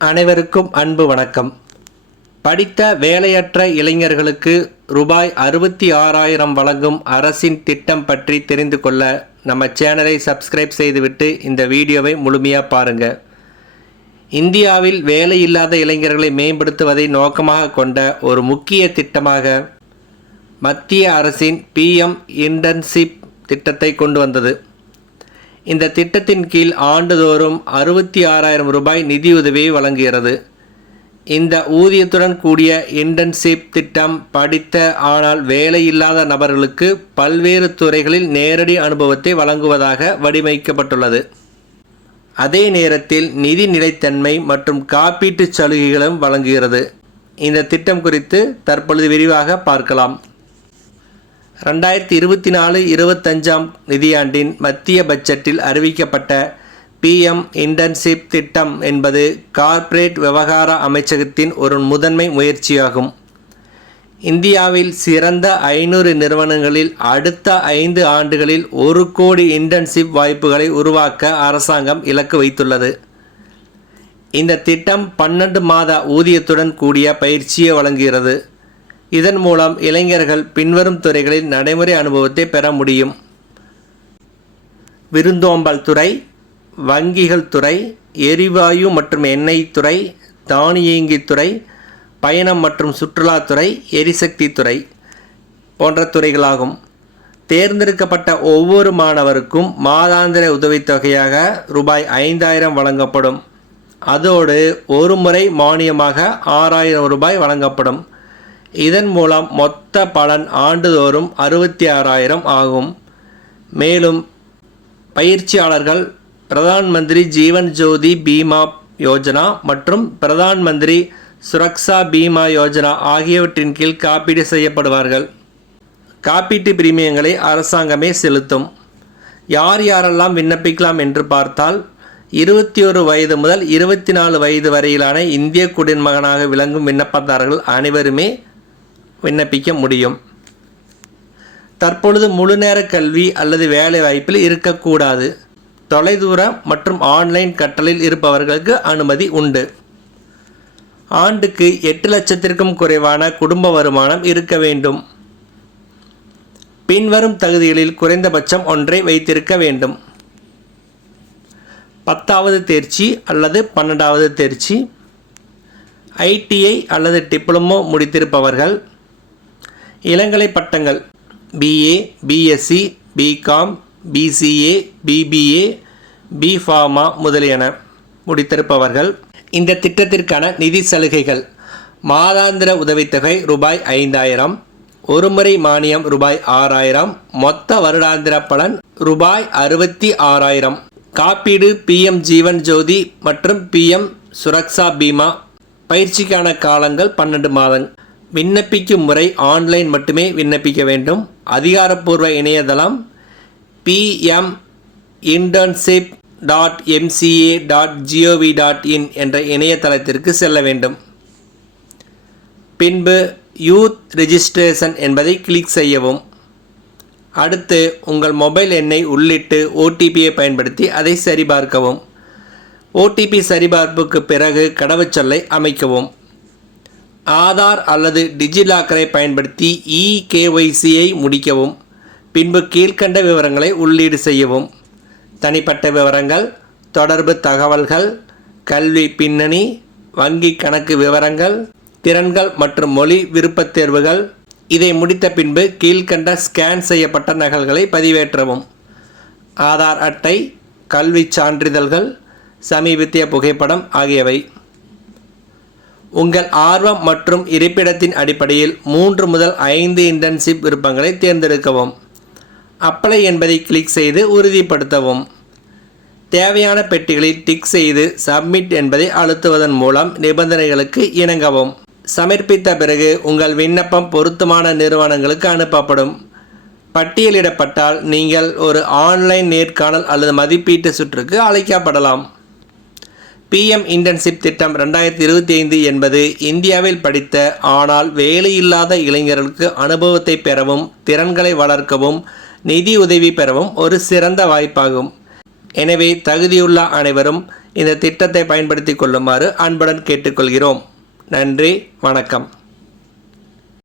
அனைவருக்கும் அன்பு வணக்கம். படித்த வேலையற்ற இளைஞர்களுக்கு ரூபாய் 66,000 வழங்கும் அரசின் திட்டம் பற்றி தெரிந்து கொள்ள நம்ம சேனலை சப்ஸ்கிரைப் செய்துவிட்டு இந்த வீடியோவை முழுமையாக பாருங்கள். இந்தியாவில் வேலையில்லாத இளைஞர்களை மேம்படுத்துவதை நோக்கமாக கொண்ட ஒரு முக்கிய திட்டமாக மத்திய அரசின் PM இன்டர்ன்ஷிப் திட்டத்தை கொண்டு வந்தது. இந்த திட்டத்தின் கீழ் ஆண்டுதோறும் 66,000 ரூபாய் நிதியுதவியை வழங்குகிறது. இந்த ஊதியத்துடன் கூடிய இன்டர்ன்ஷிப் திட்டம் படித்த ஆனால் வேலையில்லாத நபர்களுக்கு பல்வேறு துறைகளில் நேரடி அனுபவத்தை வழங்குவதாக வடிவமைக்கப்பட்டுள்ளது. அதே நேரத்தில் நிதி நிலைத்தன்மை மற்றும் காப்பீட்டு சலுகைகளும் வழங்குகிறது. இந்த திட்டம் குறித்து தற்பொழுது விரிவாக பார்க்கலாம். 2024-25 நிதியாண்டின் மத்திய பட்ஜெட்டில் அறிவிக்கப்பட்ட PM இன்டர்ன்ஷிப் திட்டம் என்பது கார்ப்பரேட் விவகார அமைச்சகத்தின் ஒரு முதன்மை முயற்சியாகும். இந்தியாவில் சிறந்த 500 நிறுவனங்களில் அடுத்த 5 ஆண்டுகளில் 1 கோடி இன்டர்ன்ஷிப் வாய்ப்புகளை உருவாக்க அரசாங்கம் இலக்கு வைத்துள்ளது. இந்த திட்டம் 12 மாத ஊதியத்துடன் கூடிய பயிற்சியை வழங்குகிறது. இதன் மூலம் இளைஞர்கள் பின்வரும் துறைகளில் நடைமுறை அனுபவத்தை பெற முடியும்: விருந்தோம்பல் துறை, வங்கிகள் துறை, எரிவாயு மற்றும் எண்ணெய் துறை, தானியங்கி துறை, பயணம் மற்றும் சுற்றுலாத்துறை, எரிசக்தி துறை போன்ற துறைகளாகும். தேர்ந்தெடுக்கப்பட்ட ஒவ்வொரு மாணவருக்கும் மாதாந்திர உதவித்தொகையாக ரூபாய் 5,000 வழங்கப்படும். அதோடு ஒரு முறை மானியமாக 6,000 ரூபாய் வழங்கப்படும். இதன் மூலம் மொத்த பலன் ஆண்டுதோறும் 66,000 ஆகும். மேலும் பயிற்சியாளர்கள் பிரதான் மந்திரி ஜீவன் ஜோதி பீமா யோஜனா மற்றும் பிரதான் மந்திரி சுரக்ஷா பீமா யோஜனா ஆகியவற்றின் கீழ் காப்பீடு செய்யப்படுவார்கள். காப்பீட்டு பிரீமியங்களை அரசாங்கமே செலுத்தும். யாரெல்லாம் விண்ணப்பிக்கலாம் என்று பார்த்தால், 21 வயது முதல் 24 வயது வரையிலான இந்திய குடிமகனாக விளங்கும் விண்ணப்பதாரர்கள் அனைவருமே விண்ணப்பிக்க முடியும். தற்பொழுது முழுநேர கல்வி அல்லது வேலை வாய்ப்பில் இருக்கக்கூடாது. தொலைதூர மற்றும் ஆன்லைன் கற்றலில் இருப்பவர்களுக்கு அனுமதி உண்டு. ஆண்டுக்கு 8 லட்சத்திற்கும் குறைவான குடும்ப வருமானம் இருக்க வேண்டும். பின்வரும் தகுதிகளில் குறைந்தபட்சம் ஒன்றை வைத்திருக்க வேண்டும்: 10வது தேர்ச்சி அல்லது 12வது தேர்ச்சி, ITI அல்லது டிப்ளமோ முடித்திருப்பவர்கள், இளங்கலை பட்டங்கள் BA, BSc, BCom, BCA, BBA, BPharma முதலியன முடித்திருப்பவர்கள். இந்த திட்டத்திற்கான நிதி சலுகைகள்: மாதாந்திர உதவித்தொகை ரூபாய் 5,000, ஒருமுறை மானியம் ரூபாய் 6,000, மொத்த வருடாந்திர பலன் ரூபாய் 66,000. காப்பீடு PM ஜீவன் ஜோதி மற்றும் PM சுரக்ஷா பீமா. பயிற்சிக்கான காலங்கள் 12 மாதங்கள். விண்ணப்பிக்கும் முறை ஆன்லைன் மட்டுமே விண்ணப்பிக்க வேண்டும். அதிகாரப்பூர்வ இணையதளம் pminternship.mca.gov.in என்ற இணையதளத்திற்கு செல்ல வேண்டும். பின்பு யூத் ரெஜிஸ்ட்ரேஷன் என்பதை கிளிக் செய்யவும். அடுத்து உங்கள் மொபைல் எண்ணை உள்ளிட்டு OTPயை பயன்படுத்தி அதை சரிபார்க்கவும். OTP சரிபார்ப்புக்கு பிறகு கடவுச்சொல்லை அமைக்கவும். ஆதார் அல்லது டிஜிலாக்கரை பயன்படுத்தி eKYCயை முடிக்கவும். பின்பு கீழ்கண்ட விவரங்களை உள்ளீடு செய்யவும்: தனிப்பட்ட விவரங்கள், தொடர்பு தகவல்கள், கல்வி பின்னணி, வங்கி கணக்கு விவரங்கள், திறன்கள் மற்றும் மொழி விருப்பத் தேர்வுகள். இதை முடித்த பின்பு கீழ்கண்ட ஸ்கேன் செய்யப்பட்ட நகல்களை பதிவேற்றவும்: ஆதார் அட்டை, கல்வி சான்றிதழ்கள், சமீபத்திய புகைப்படம் ஆகியவை. உங்கள் ஆர்வம் மற்றும் இருப்பிடத்தின் அடிப்படையில் 3 முதல் 5 இன்டர்ன்ஷிப் விருப்பங்களை தேர்ந்தெடுக்கவும். அப்ளை என்பதை கிளிக் செய்து உறுதிப்படுத்தவும். தேவையான பெட்டிகளில் டிக் செய்து சப்மிட் என்பதை அழுத்துவதன் மூலம் நிபந்தனைகளுக்கு இணங்கவும். சமர்ப்பித்த பிறகு உங்கள் விண்ணப்பம் பொருத்தமான நிறுவனங்களுக்கு அனுப்பப்படும். பட்டியலிடப்பட்டால் நீங்கள் ஒரு ஆன்லைன் நேர்காணல் அல்லது மதிப்பீட்டு சுற்றுக்கு அழைக்கப்படலாம். PM இன்டர்ன்ஷிப் திட்டம் 2025 என்பது இந்தியாவில் படித்த ஆனால் வேலையில்லாத இளைஞர்களுக்கு அனுபவத்தை பெறவும் திறன்களை வளர்க்கவும் நிதி உதவி பெறவும் ஒரு சிறந்த வாய்ப்பாகும். எனவே தகுதியுள்ள அனைவரும் இந்த திட்டத்தை பயன்படுத்தி கொள்ளுமாறு அன்புடன் கேட்டுக்கொள்கிறோம். நன்றி, வணக்கம்.